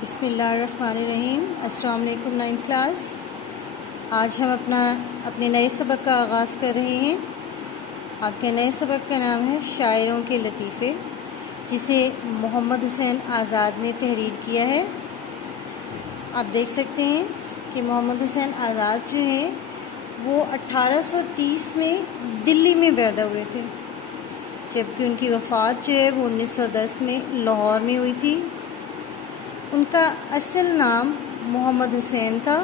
بسم اللہ الرحمن الرحیم۔ السلام علیکم 9th کلاس۔ آج ہم اپنے نئے سبق کا آغاز کر رہے ہیں۔ آپ کے نئے سبق کا نام ہے شاعروں کے لطیفے، جسے محمد حسین آزاد نے تحریر کیا ہے۔ آپ دیکھ سکتے ہیں کہ محمد حسین آزاد جو ہیں وہ 1830 میں دلی میں پیدا ہوئے تھے، جبکہ ان کی وفات جو ہے وہ 1910 میں لاہور میں ہوئی تھی۔ ان کا اصل نام محمد حسین تھا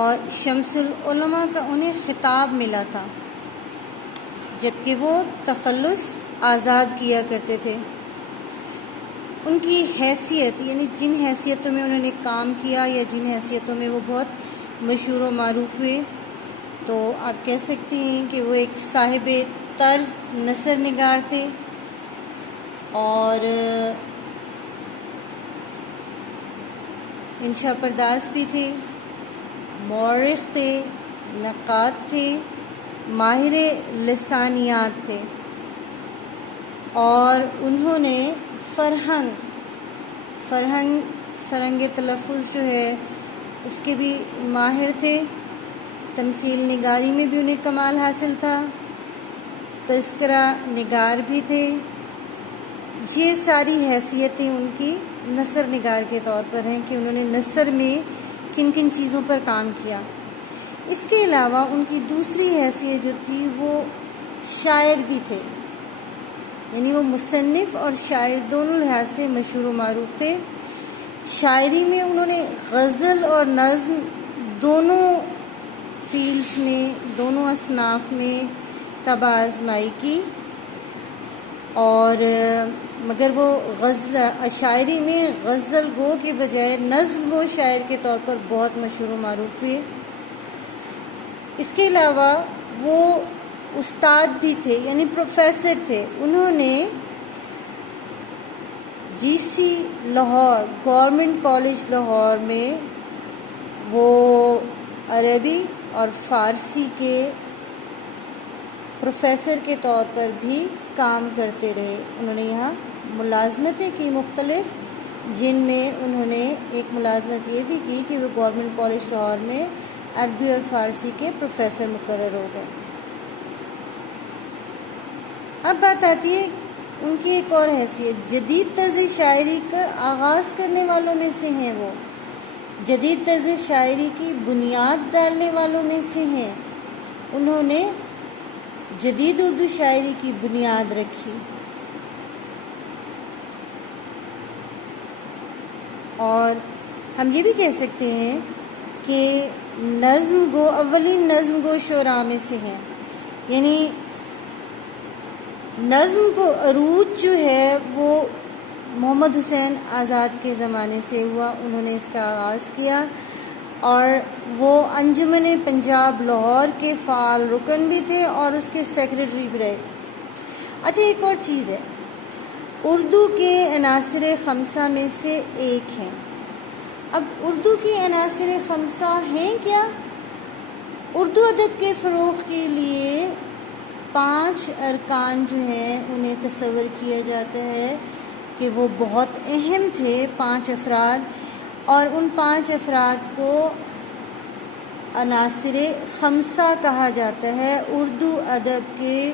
اور شمس العلماء کا انہیں خطاب ملا تھا، جبکہ وہ تخلص آزاد کیا کرتے تھے۔ ان کی حیثیت یعنی جن حیثیتوں میں انہوں نے کام کیا یا جن حیثیتوں میں وہ بہت مشہور و معروف ہوئے، تو آپ کہہ سکتے ہیں کہ وہ ایک صاحب طرز نثر نگار تھے اور انشاء پرداز بھی تھے، مورخ تھے، نقاد تھے، ماہر لسانیات تھے، اور انہوں نے فرہنگ تلفظ جو ہے اس کے بھی ماہر تھے۔ تمثیل نگاری میں بھی انہیں کمال حاصل تھا، تذکرہ نگار بھی تھے۔ یہ ساری حیثیتیں ان کی نثر نگار کے طور پر ہیں کہ انہوں نے نثر میں کن کن چیزوں پر کام کیا۔ اس کے علاوہ ان کی دوسری حیثیت جو تھی وہ شاعر بھی تھے، یعنی وہ مصنف اور شاعر دونوں لحاظ سے مشہور و معروف تھے۔ شاعری میں انہوں نے غزل اور نظم دونوں فیلڈز میں، دونوں اصناف میں طبع آزمائی کی، اور مگر وہ شاعری میں غزل گو کے بجائے نظم گو شاعر کے طور پر بہت مشہور و معروف ہوئے۔ اس کے علاوہ وہ استاد بھی تھے، یعنی پروفیسر تھے۔ انہوں نے GC Lahore government college Lahore میں وہ عربی اور فارسی کے پروفیسر کے طور پر بھی کام کرتے رہے۔ انہوں نے یہاں ملازمتیں کی مختلف، جن میں انہوں نے ایک ملازمت یہ بھی کی کہ وہ گورنمنٹ کالج لاہور میں عربی اور فارسی کے پروفیسر مقرر ہو گئے۔ اب بات آتی ہے ان کی ایک اور حیثیت، جدید طرز شاعری کا آغاز کرنے والوں میں سے ہیں، وہ جدید طرز شاعری کی بنیاد ڈالنے والوں میں سے ہیں۔ انہوں نے جدید اردو شاعری کی بنیاد رکھی، اور ہم یہ بھی کہہ سکتے ہیں کہ نظم گو اولین نظم گو شعراء میں سے ہیں، یعنی نظم کو عروج جو ہے وہ محمد حسین آزاد کے زمانے سے ہوا۔ انہوں نے اس کا آغاز کیا اور وہ انجمن پنجاب لاہور کے فعال رکن بھی تھے اور اس کے سیکریٹری بھی رہے۔ اچھا، ایک اور چیز ہے، اردو کے عناصر خمسہ میں سے ایک ہیں۔ اب اردو کے عناصر خمسہ ہیں کیا؟ اردو ادب کے فروغ کے لیے 5 ارکان جو ہیں انہیں تصور کیا جاتا ہے کہ وہ بہت اہم تھے، 5 افراد، اور ان 5 افراد کو عناصر خمسہ کہا جاتا ہے۔ اردو ادب کے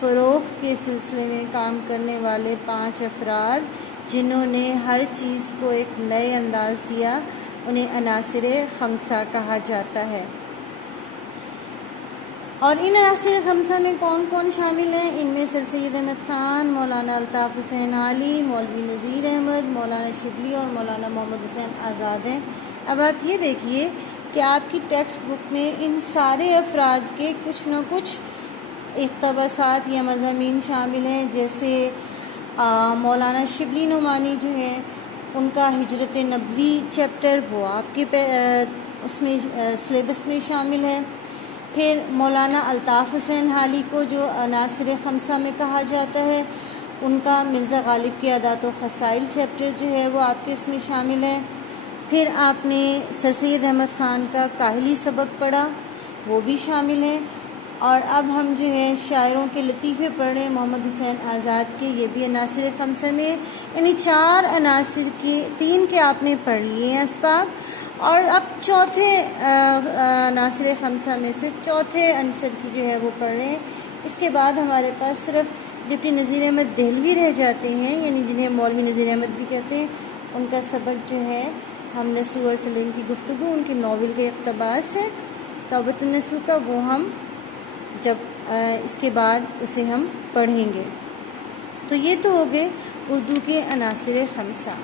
فروغ کے سلسلے میں کام کرنے والے 5 افراد جنہوں نے ہر چیز کو ایک نئے انداز دیا، انہیں عناصر خمسہ کہا جاتا ہے۔ اور ان عناصر خمسہ میں کون کون شامل ہیں؟ ان میں سر سید احمد خان، مولانا الطاف حسین حالی، مولوی نذیر احمد، مولانا شبلی اور مولانا محمد حسین آزاد ہیں۔ اب آپ یہ دیکھیے کہ آپ کی ٹیکسٹ بک میں ان سارے افراد کے کچھ نہ کچھ اقتباسات یا مضامین شامل ہیں، جیسے مولانا شبلی نعمانی جو ہے ان کا ہجرت نبوی چیپٹر وہ آپ کے اس میں سلیبس میں شامل ہے۔ پھر مولانا الطاف حسین حالی کو جو عناصر خمسہ میں کہا جاتا ہے، ان کا مرزا غالب کی عادات و خصائل چیپٹر جو ہے وہ آپ کے اس میں شامل ہے۔ پھر آپ نے سر سید احمد خان کا کاہلی سبق پڑھا، وہ بھی شامل ہے۔ اور اب ہم جو ہے شاعروں کے لطیفے پڑھ رہے ہیں محمد حسین آزاد کے. یہ بھی عناصر خمسہ میں، یعنی 4 عناصر کے 3 کے آپ نے پڑھ لیے ہیں اسباق، اور اب چوتھے عناصر خمسہ میں سے چوتھے عنصر کی جو ہے وہ پڑھ رہے ہیں. اس کے بعد ہمارے پاس صرف ڈپٹی نذیر احمد دہلوی رہ جاتے ہیں، یعنی جنہیں مولوی نذیر احمد بھی کہتے ہیں. ان کا سبق جو ہے ہم نسو اور سلیم کی گفتگو، ان کے ناول کے اقتباس ہے توبۃ النسو کا، وہ ہم جب اس کے بعد اسے ہم پڑھیں گے. تو یہ تو ہو گئے اردو کے عناصر خمسہ.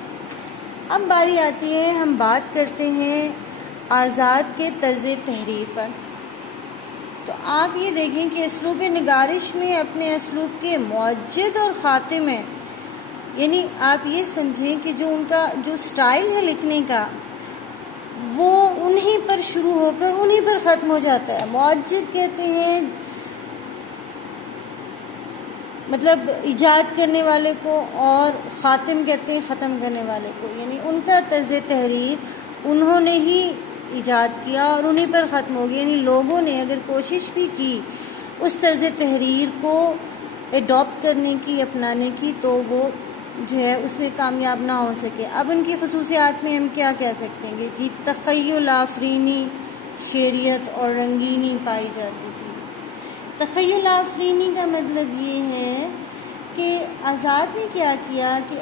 اب باری آتی ہے ہم بات کرتے ہیں آزاد کے طرز تحریر پر. تو آپ یہ دیکھیں کہ اسلوب نگارش میں اپنے اسلوب کے معجد اور خاتم ہیں، یعنی آپ یہ سمجھیں کہ جو ان کا جو سٹائل ہے لکھنے کا وہ انہیں پر شروع ہو کر انہیں پر ختم ہو جاتا ہے. معجد کہتے ہیں مطلب ایجاد کرنے والے کو، اور خاتم کہتے ہیں ختم کرنے والے کو، یعنی ان کا طرز تحریر انہوں نے ہی ایجاد کیا اور انہیں پر ختم ہو گیا. یعنی لوگوں نے اگر کوشش بھی کی اس طرز تحریر کو ایڈاپٹ کرنے کی، اپنانے کی، تو وہ جو ہے اس میں کامیاب نہ ہو سکے. اب ان کی خصوصیات میں ہم کیا کہہ سکتے ہیں کہ جی تخیل، آفرینی، شعریت اور رنگینی پائی جاتی تھی. تخیل آفرینی کا مطلب یہ ہے کہ آزاد نے کیا کیا کہ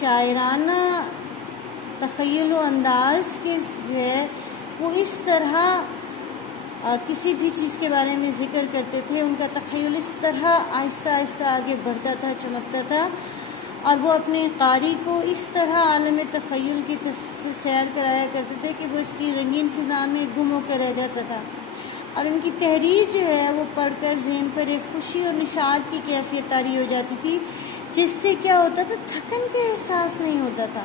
شاعرانہ تخیل و انداز کے جو ہے وہ اس طرح کسی بھی چیز کے بارے میں ذکر کرتے تھے، ان کا تخیل اس طرح آہستہ آہستہ آگے بڑھتا تھا، چمکتا تھا، اور وہ اپنے قاری کو اس طرح عالم تخیل کی سیر کرایا کرتے تھے کہ وہ اس کی رنگین فضا میں گم ہو کر رہ جاتا تھا. اور ان کی تحریر جو ہے وہ پڑھ کر ذہن پر ایک خوشی اور نشاط کی کیفیت طاری ہو جاتی تھی، جس سے کیا ہوتا تھا، تھکن کا احساس نہیں ہوتا تھا.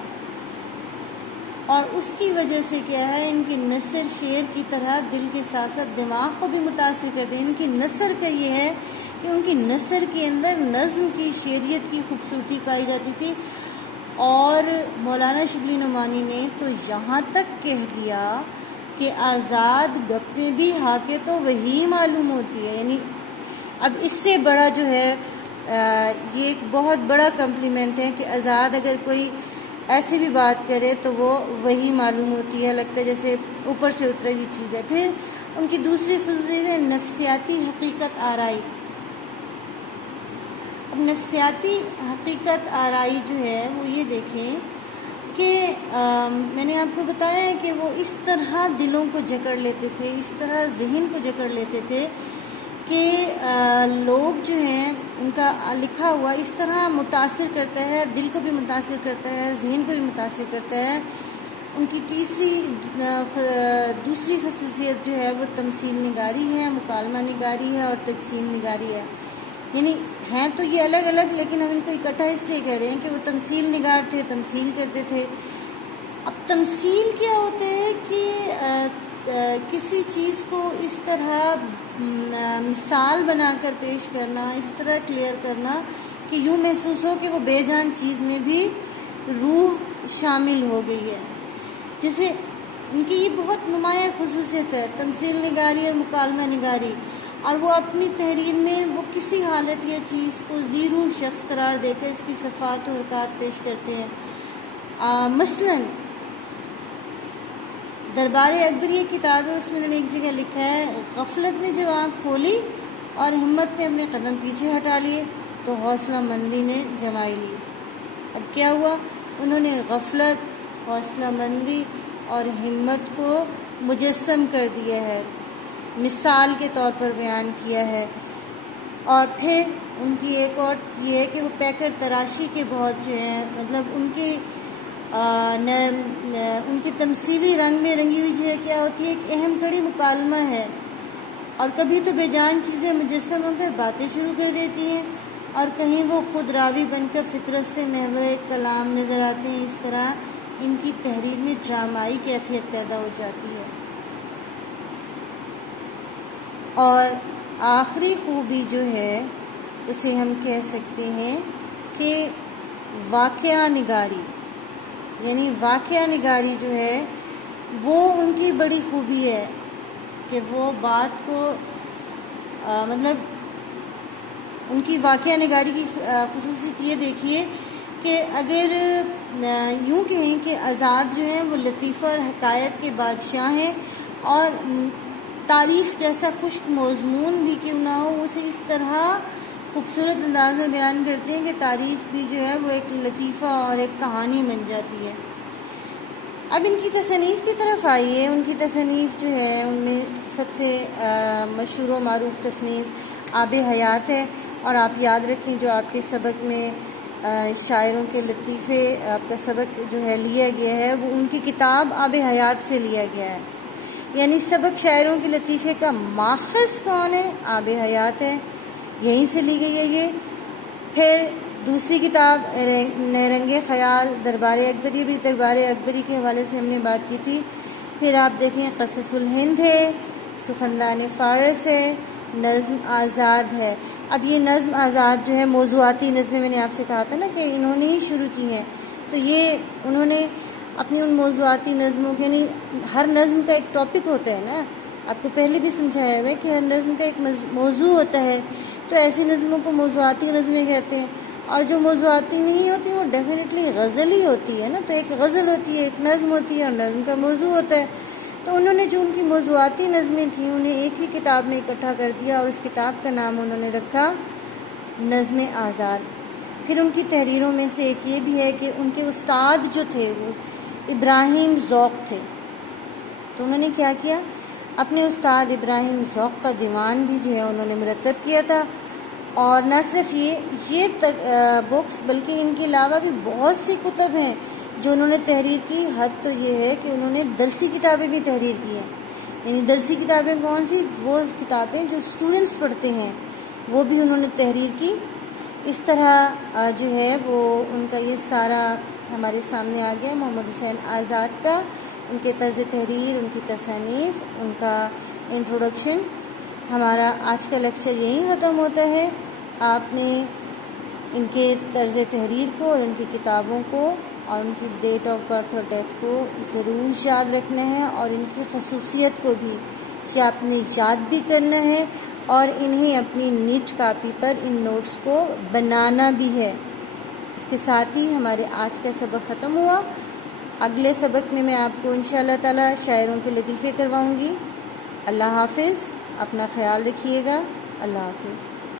اور اس کی وجہ سے کیا ہے، ان کی نثر شعر کی طرح دل کے ساتھ ساتھ دماغ کو بھی متاثر کرتے ہیں. ان کی نثر کا یہ ہے کہ ان کی نثر کے اندر نظم کی، شعریت کی خوبصورتی پائی جاتی تھی. اور مولانا شبلی نعمانی نے تو یہاں تک کہہ دیا کہ آزاد گپیں بھی ہاکے تو وہی معلوم ہوتی ہے. یعنی اب اس سے بڑا جو ہے یہ ایک بہت بڑا کمپلیمنٹ ہے کہ آزاد اگر کوئی ایسی بھی بات کرے تو وہ وہی معلوم ہوتی ہے، لگتا ہے جیسے اوپر سے اتری ہوئی چیز ہے. پھر ان کی دوسری خصوصیت ہے نفسیاتی حقیقت آرائی. اب نفسیاتی حقیقت آرائی جو ہے وہ یہ دیکھیں کہ میں نے آپ کو بتایا ہے کہ وہ اس طرح دلوں کو جکڑ لیتے تھے، اس طرح ذہن کو جکڑ لیتے تھے کہ لوگ جو ہیں ان کا لکھا ہوا اس طرح متاثر کرتا ہے، دل کو بھی متاثر کرتا ہے، ذہن کو بھی متاثر کرتا ہے. ان کی دوسری خصوصیت جو ہے وہ تمثیل نگاری ہے، مکالمہ نگاری ہے اور تقسیم نگاری ہے. یعنی ہیں تو یہ الگ الگ، لیکن ہم ان کو اکٹھا اس لیے کہہ رہے ہیں کہ وہ تمثیل نگار تھے، تمثیل کرتے تھے. اب تمثیل کیا ہوتے ہے کہ کسی چیز کو اس طرح مثال بنا کر پیش کرنا، اس طرح کلیئر کرنا کہ یوں محسوس ہو کہ وہ بے جان چیز میں بھی روح شامل ہو گئی ہے. جیسے ان کی یہ بہت نمایاں خصوصیت ہے تمثیل نگاری اور مکالمہ نگاری، اور وہ اپنی تحریر میں وہ کسی حالت یا چیز کو زیرو شخص قرار دے کر اس کی صفات و حرکات پیش کرتے ہیں. مثلاً دربار اکبر یہ کتاب ہے، اس میں انہوں نے ایک جگہ لکھا ہے غفلت نے جب آنکھ کھولی اور ہمت نے اپنے قدم پیچھے ہٹا لیے تو حوصلہ مندی نے جمائی لی. اب کیا ہوا، انہوں نے غفلت، حوصلہ مندی اور ہمت کو مجسم کر دیا ہے، مثال کے طور پر بیان کیا ہے. اور پھر ان کی ایک اور یہ ہے کہ وہ پیکر تراشی کے بہت جو ہیں، مطلب ان کی تمثیلی رنگ میں رنگی ہوئی جو ہے کیا ہوتی ہے، ایک اہم کڑی مکالمہ ہے، اور کبھی تو بے جان چیزیں مجسم ہو کر باتیں شروع کر دیتی ہیں، اور کہیں وہ خود راوی بن کر فطرت سے محو کلام نظر آتے ہیں. اس طرح ان کی تحریر میں ڈرامائی کیفیت پیدا ہو جاتی ہے. اور آخری خوبی جو ہے اسے ہم کہہ سکتے ہیں کہ واقعہ نگاری. یعنی واقعہ نگاری جو ہے وہ ان کی بڑی خوبی ہے کہ وہ بات کو مطلب ان کی واقعہ نگاری کی خصوصیت یہ دیکھیے کہ اگر یوں کہیں کہ آزاد جو ہیں وہ لطیفہ اور حکایت کے بادشاہ ہیں، اور تاریخ جیسا خشک مضمون بھی کیوں نہ ہو اسے اس طرح خوبصورت انداز میں بیان کرتے ہیں کہ تاریخ بھی جو ہے وہ ایک لطیفہ اور ایک کہانی بن جاتی ہے۔ اب ان کی تصنیف کی طرف آئیے۔ ان کی تصنیف جو ہے ان میں سب سے مشہور و معروف تصنیف آب حیات ہے، اور آپ یاد رکھیں جو آپ کے سبق میں شاعروں کے لطیفے آپ کا سبق جو ہے لیا گیا ہے وہ ان کی کتاب آب حیات سے لیا گیا ہے، یعنی سبق شاعروں کے لطیفے کا ماخذ کون ہے؟ آب حیات ہے، یہیں سے لی گئی ہے یہ۔ پھر دوسری کتاب نیرنگ خیال دربار اکبری، بھی دربار اکبری کے حوالے سے ہم نے بات کی تھی۔ پھر آپ دیکھیں قصص الہند ہے، سخندان فارس ہے، نظم آزاد ہے۔ اب یہ نظم آزاد جو ہے موضوعاتی نظمیں میں نے آپ سے کہا تھا نا کہ انہوں نے ہی شروع کی ہیں، تو یہ انہوں نے اپنی ان موضوعاتی نظموں کے، یعنی ہر نظم کا ایک ٹاپک ہوتا ہے نا، آپ کو پہلے بھی سمجھایا ہوا ہے کہ ہر نظم کا ایک موضوع ہوتا ہے، تو ایسی نظموں کو موضوعاتی نظمیں کہتے ہیں، اور جو موضوعاتی نہیں ہوتی وہ ڈیفینیٹلی غزل ہی ہوتی ہے نا، تو ایک غزل ہوتی ہے، ایک نظم ہوتی ہے، اور نظم کا موضوع ہوتا ہے۔ تو انہوں نے جو ان کی موضوعاتی نظمیں تھیں انہیں ایک ہی کتاب میں اکٹھا کر دیا، اور اس کتاب کا نام انہوں نے رکھا نظم آزاد۔ پھر ان کی تحریروں میں سے ایک یہ بھی ہے کہ ان کے استاد جو تھے وہ ابراہیم ذوق تھے، تو انہوں نے کیا کیا، اپنے استاد ابراہیم ذوق کا دیوان بھی جو ہے انہوں نے مرتب کیا تھا۔ اور نہ صرف یہ بکس بلکہ ان کے علاوہ بھی بہت سی کتب ہیں جو انہوں نے تحریر کی۔ حد تو یہ ہے کہ انہوں نے درسی کتابیں بھی تحریر کی ہیں، یعنی درسی کتابیں کون سی؟ وہ کتابیں جو اسٹوڈنٹس پڑھتے ہیں وہ بھی انہوں نے تحریر کی۔ اس طرح جو ہے وہ ان کا یہ سارا ہمارے سامنے آ گیا محمد حسین آزاد کا، ان کے طرز تحریر، ان کی تصانیف، ان کا انٹروڈکشن۔ ہمارا آج کا لیکچر یہیں ختم ہوتا ہے۔ آپ نے ان کے طرز تحریر کو اور ان کی کتابوں کو اور ان کی ڈیٹ آف برتھ اور ڈیتھ کو ضرور یاد رکھنا ہے، اور ان کی خصوصیت کو بھی کہ آپ نے یاد بھی کرنا ہے، اور انہیں اپنی نیٹ کاپی پر ان نوٹس کو بنانا بھی ہے۔ اس کے ساتھ ہی ہمارے آج کا سبق ختم ہوا۔ اگلے سبق میں آپ کو انشاءاللہ تعالی شاعروں کے لطیفے کرواؤں گی۔ اللہ حافظ، اپنا خیال رکھیے گا۔ اللہ حافظ۔